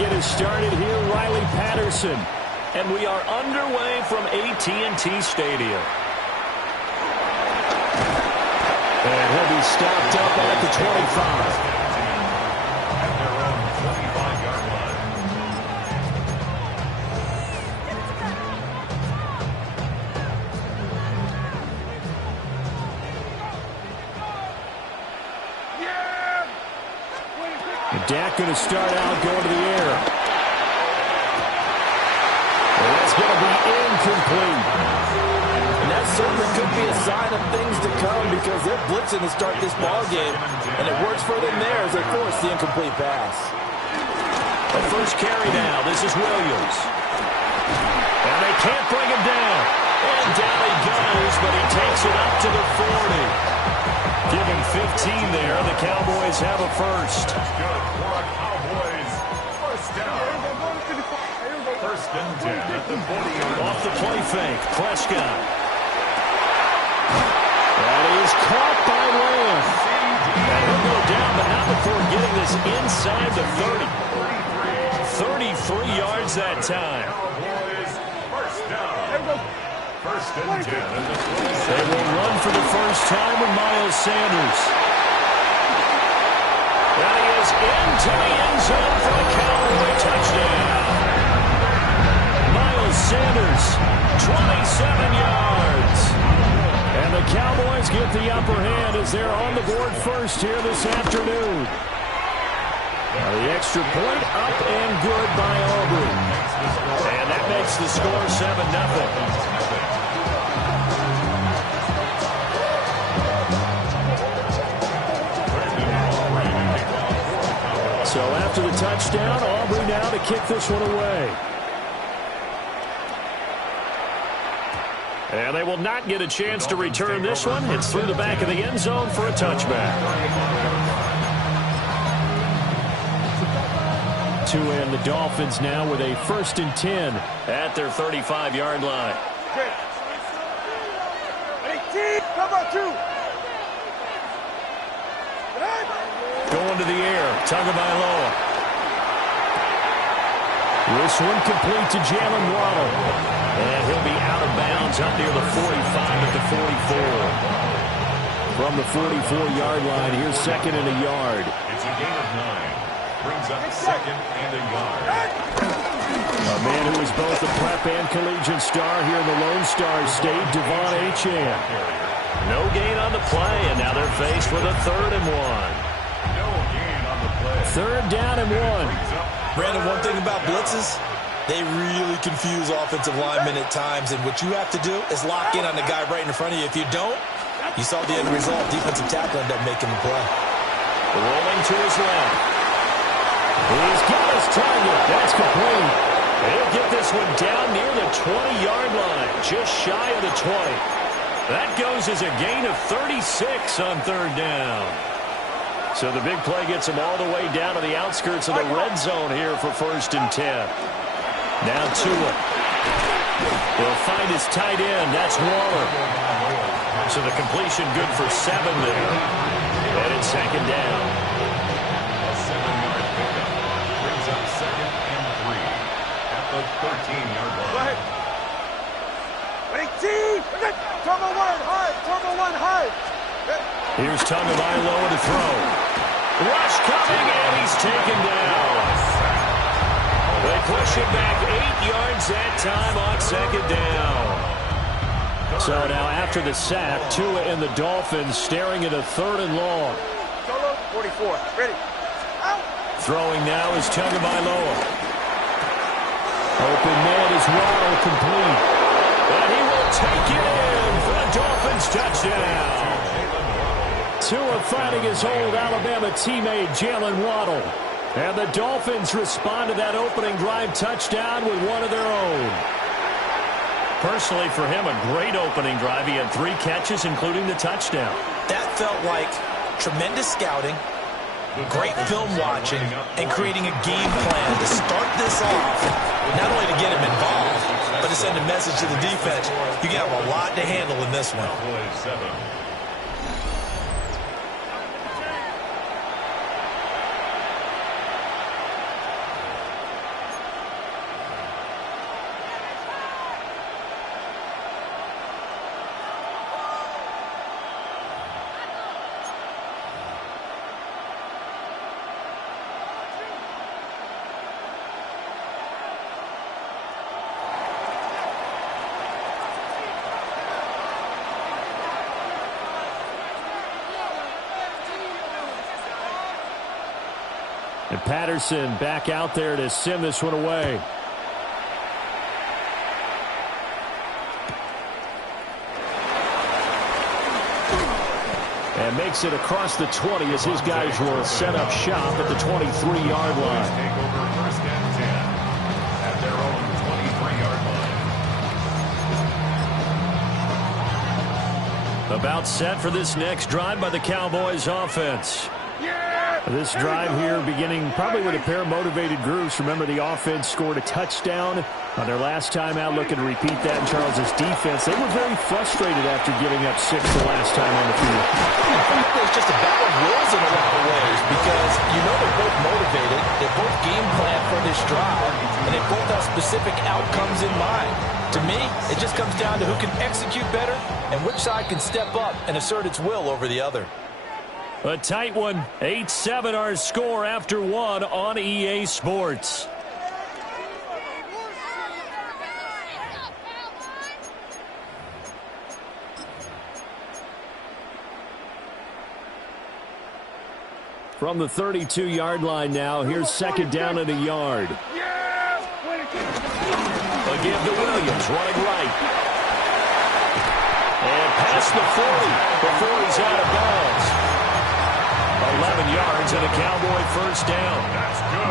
get us started here, Riley Patterson. And we are underway from AT&T Stadium. And he'll be stopped up at the 25. At their own 25-yard line. And Dak going to start out going to the air. And that's going to be incomplete. And that certainly could be a sign of things to come because they're blitzing to start this ball game, and it works for them there as they force the incomplete pass. The first carry now. This is Williams. And they can't bring him down. And down he goes, but he takes it up to the 40. Give him 15 there. The Cowboys have a first. That's good for our Cowboys. First down. First and 10 at the 40-yard line. Off the play fake. Prescott. That is caught by Lamb. And he'll go down, but not before getting this inside the 30. 33 yards that time. Cowboys, first down. First and 10 at the 20. They will run for the first time with Miles Sanders. And he is into the end zone for a Cowboy touchdown. Miles Sanders, 27 yards. And the Cowboys get the upper hand as they're on the board first here this afternoon. Now the extra point up and good by Aubrey. And that makes the score 7-0. So after the touchdown, Aubrey now to kick this one away. And they will not get a chance to return this one. It's through the back of the end zone for a touchback. To end the Dolphins now with a 1st and 10 at their 35-yard line. Going to the air, Tagovailoa. This one complete to Jalen Waddle. And he'll be out of bounds up near the 45 at the 44. From the 44-yard line, here's 2nd and a yard. It's a gain of 9. Brings up 2nd and a yard. A man who is both a prep and collegiate star here in the Lone Star State, Devon Achane. No gain on the play, and now they're faced with a 3rd and 1. No gain on the play. 3rd down and 1. Brandon, one thing about blitzes, they really confuse offensive linemen at times, and what you have to do is lock in on the guy right in front of you. If you don't, you saw the end result. Defensive tackle ended up making the play. Rolling to his left. He's got his target. That's complete. He'll get this one down near the 20-yard line, just shy of the 20. That goes as a gain of 36 on 3rd down. So the big play gets him all the way down to the outskirts of the red zone here for 1st and 10. Now Tua. He'll find his tight end. That's Waller. So the completion good for 7 there. And it's 2nd down. A 7-yard pickup. Brings up 2nd and 3 at the 13-yard line. Go ahead. Here's Tagovailoa to throw. Rush coming, and he's taken down. They push it back 8 yards that time on 2nd down. So now after the sack, Tua and the Dolphins staring at a 3rd and long. 44, ready. Throwing now is Tagovailoa. Open man is Waddle, complete. And he will take it in for a Dolphins touchdown. Tua finding his old Alabama teammate Jalen Waddle. And the Dolphins respond to that opening drive touchdown with one of their own. Personally, for him, a great opening drive. He had 3 catches, including the touchdown. That felt like tremendous scouting, great film watching, and creating a game plan to start this off, not only to get him involved, but to send a message to the defense. You have a lot to handle in this one. And Patterson back out there to send this one away. And makes it across the 20 as his guys will set up shop at the 23-yard line. Take over first and 10 at their own 23-yard line. About set for this next drive by the Cowboys offense. This drive here beginning probably with a pair of motivated groups. Remember, the offense scored a touchdown on their last time out. Looking to repeat that in Charles's defense. They were very frustrated after giving up 6 the last time on the field. I think there's just a battle of wills in a lot of ways because you know they're both motivated. They both game plan for this drive, and they both have specific outcomes in mind. To me, it just comes down to who can execute better and which side can step up and assert its will over the other. A tight one. 8-7 our score after one on EA Sports. From the 32-yard line now, here's second down and a yard. A give to Williams, running right. And past the 40 before he's out of bounds. 11 yards and a Cowboy first down.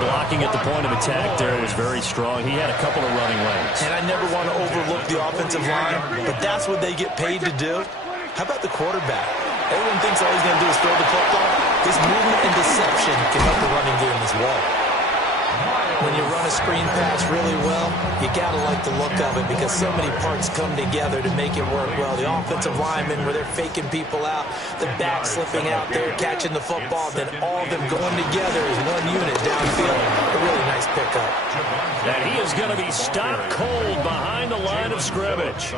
Blocking at the point of attack there was very strong. He had a couple of running lanes. And I never want to overlook the offensive line, but that's what they get paid to do. How about the quarterback? Everyone thinks all he's going to do is throw the football. His movement and deception can help the running game as well. When you run a screen pass really well, you got to like the look of it because so many parts come together to make it work well. The offensive linemen, where they're faking people out, the back slipping out there, catching the football, then all of them going together as one unit downfield. A really nice pickup. And he is going to be stopped cold behind the line of scrimmage.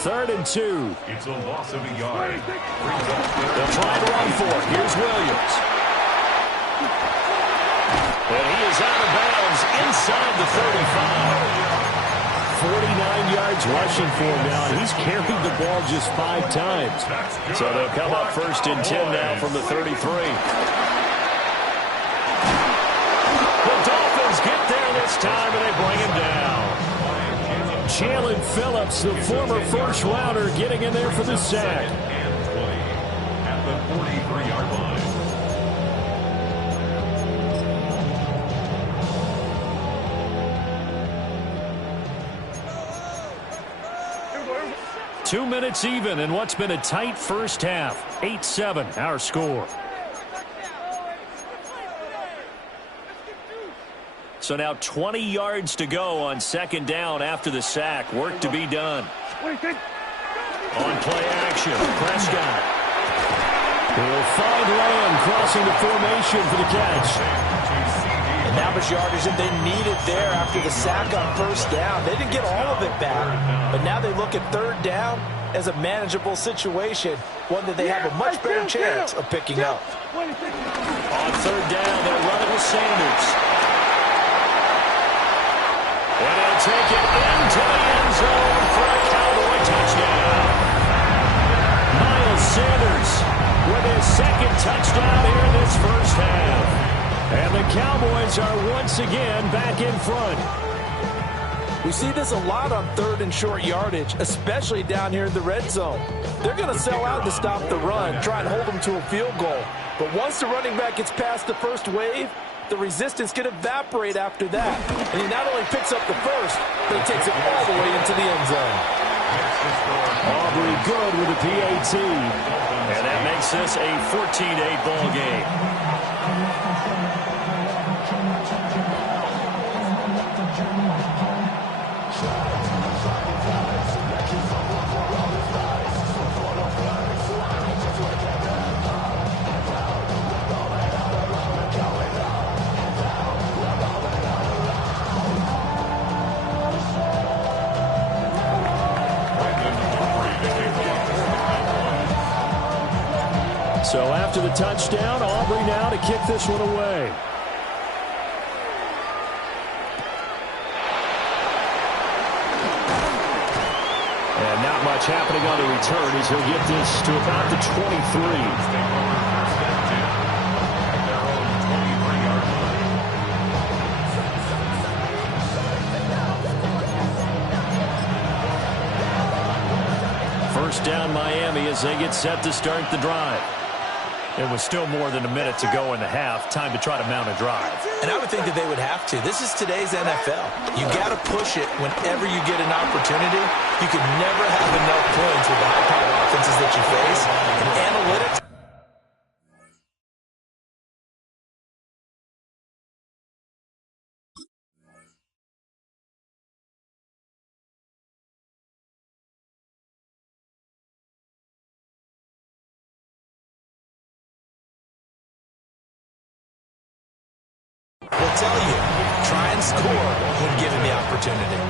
3rd and 2. It's a loss of a yard. They'll try to run for it. Here's Williams. And he is out of bounds inside the 35. 49 yards rushing for him now, and he's carried the ball just 5 times. So they'll come up 1st and 10 now from the 33. The Dolphins get there this time, and they bring him down. Jalen Phillips, the former first-rounder, getting in there for the sack. And 20 at the 43-yard line. Two minutes even in what's been a tight first half. 8-7 our score. So now 20 yards to go on second down after the sack. Work to be done. On play action, Prescott. He'll find Lamb crossing the formation for the catch. And that was yardage that they needed there after the sack on first down. They didn't get all of it back, but now they look at third down as a manageable situation, one that they have a much better chance of picking up. On third down, they're running with Sanders. And he'll take it into the end zone for a Cowboy touchdown. Miles Sanders with his second touchdown here in this first half. And the Cowboys are once again back in front. We see this a lot on third and short yardage, especially down here in the red zone. They're going to sell out to stop the run, try and hold them to a field goal. But once the running back gets past the first wave, the resistance can evaporate after that. And he not only picks up the first, but he takes it all the way into the end zone. Aubrey good with the PAT. And that makes this a 14-8 ball game. So after the touchdown, Aubrey now to kick this one away. And not much happening on the return as he'll get this to about the 23. first down Miami as they get set to start the drive. It was still more than a minute to go in the half. Time to try to mount a drive. And I would think that they would have to. This is today's NFL. You got to push it whenever you get an opportunity. You can never have enough points with the high-powered offenses that you face. And analytics. Will tell you, try and score when given the opportunity.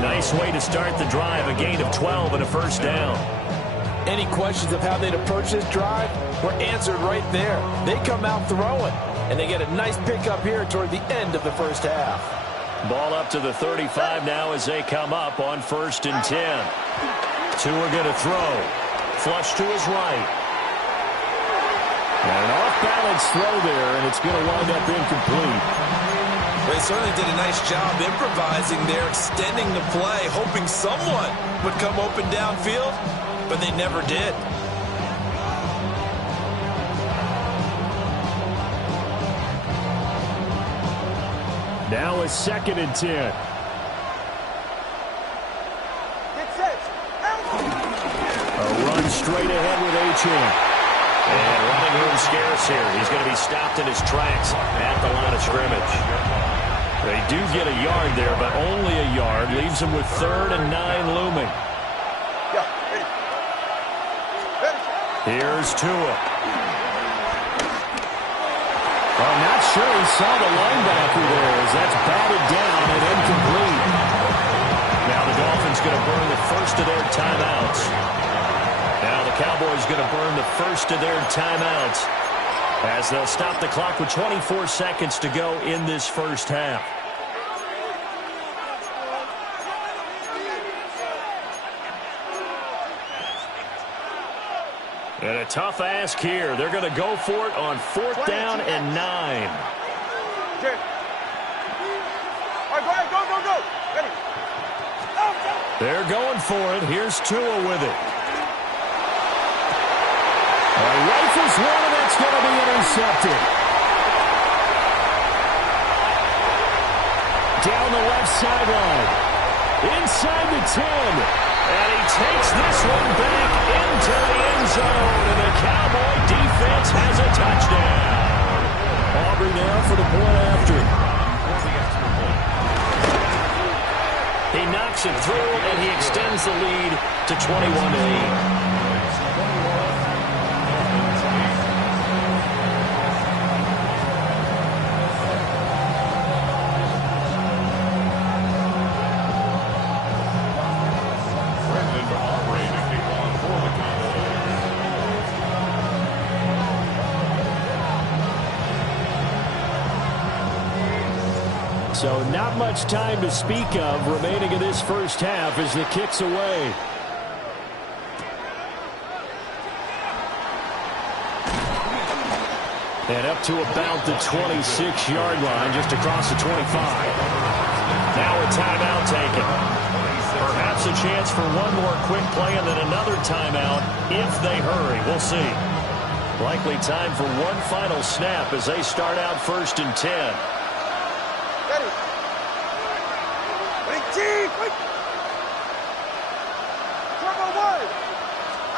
Nice way to start the drive. A gain of 12 and a first down. Any questions of how they'd approach this drive were answered right there. They come out throwing, and they get a nice pickup here toward the end of the first half. Ball up to the 35 now as they come up on 1st and 10. Two are going to throw. Flush to his right. And an off-balance throw there, and it's going to wind up incomplete. They certainly did a nice job improvising there, extending the play, hoping someone would come open downfield, but they never did. Now a 2nd and 10. A run straight ahead with Achane. And running room scarce here. He's going to be stopped in his tracks at the line of scrimmage. They do get a yard there, but only a yard. Leaves them with 3rd and 9 looming. Here's Tua. I'm not sure he saw the linebacker there as that's batted down and incomplete. Now the Dolphins going to burn the first of their timeouts. Now the Cowboys going to burn the first of their timeouts as they'll stop the clock with 24 seconds to go in this first half. And a tough ask here. They're going to go for it on 4th down and 9. Okay. All right, go. Ready. They're going for it. Here's Tua with it. Rifles one, and that's going to be intercepted. Down the left sideline. Inside the 10. And he takes this one back into the end zone. And the Cowboy defense has a touchdown. Aubrey now for the point after. He knocks it through, and he extends the lead to 21-8. So not much time to speak of remaining in this first half as the kick's away. And up to about the 26-yard line, just across the 25. Now a timeout taken. Perhaps a chance for one more quick play and then another timeout if they hurry. We'll see. Likely time for one final snap as they start out 1st and 10. Ready. Quick. Turbo 1.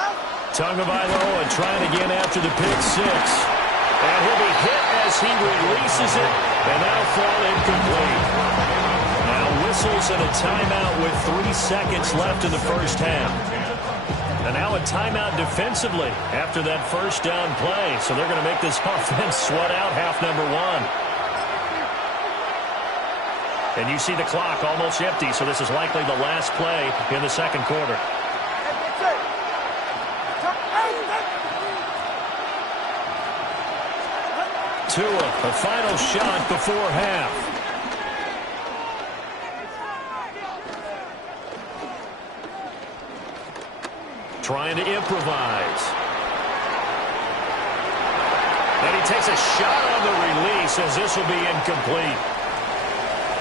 Out. Tagovailoa trying again after the pick 6. And he'll be hit as he releases it, and that'll fall incomplete. Now whistles and a timeout with 3 seconds left in the first half. And now a timeout defensively after that first down play. So they're going to make this offense sweat out half number 1. And you see the clock almost empty, so this is likely the last play in the second quarter. Tua, a final shot before half. Trying to improvise. And he takes a shot on the release as this will be incomplete.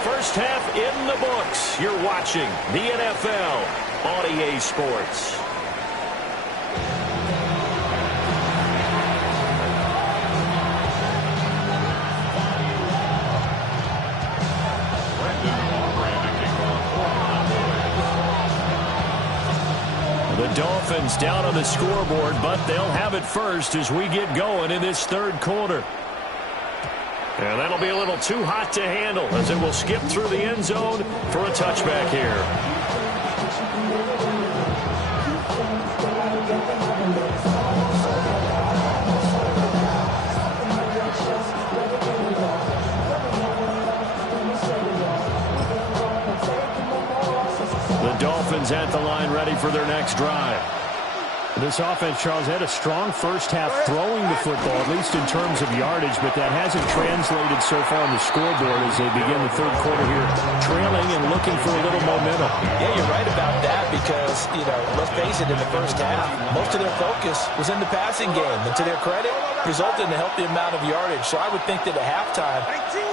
First half in the books. You're watching the NFL on EA Sports. The Dolphins down on the scoreboard, but they'll have it first as we get going in this third quarter. And that'll be a little too hot to handle as it will skip through the end zone for a touchback here. The Dolphins at the line ready for their next drive. This offense, Charles, had a strong first half throwing the football, at least in terms of yardage, but that hasn't translated so far on the scoreboard as they begin the third quarter here, trailing and looking for a little momentum. Yeah, you're right about that because, let's face it, in the first half, most of their focus was in the passing game. And to their credit, resulted in a healthy amount of yardage. So I would think that at halftime,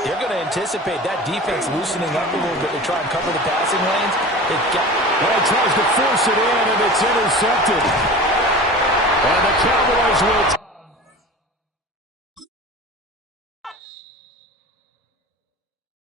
they're going to anticipate that defense loosening up a little bit to try and cover the passing lanes. Well, it tries to force it in, and it's intercepted. And the Cowboys will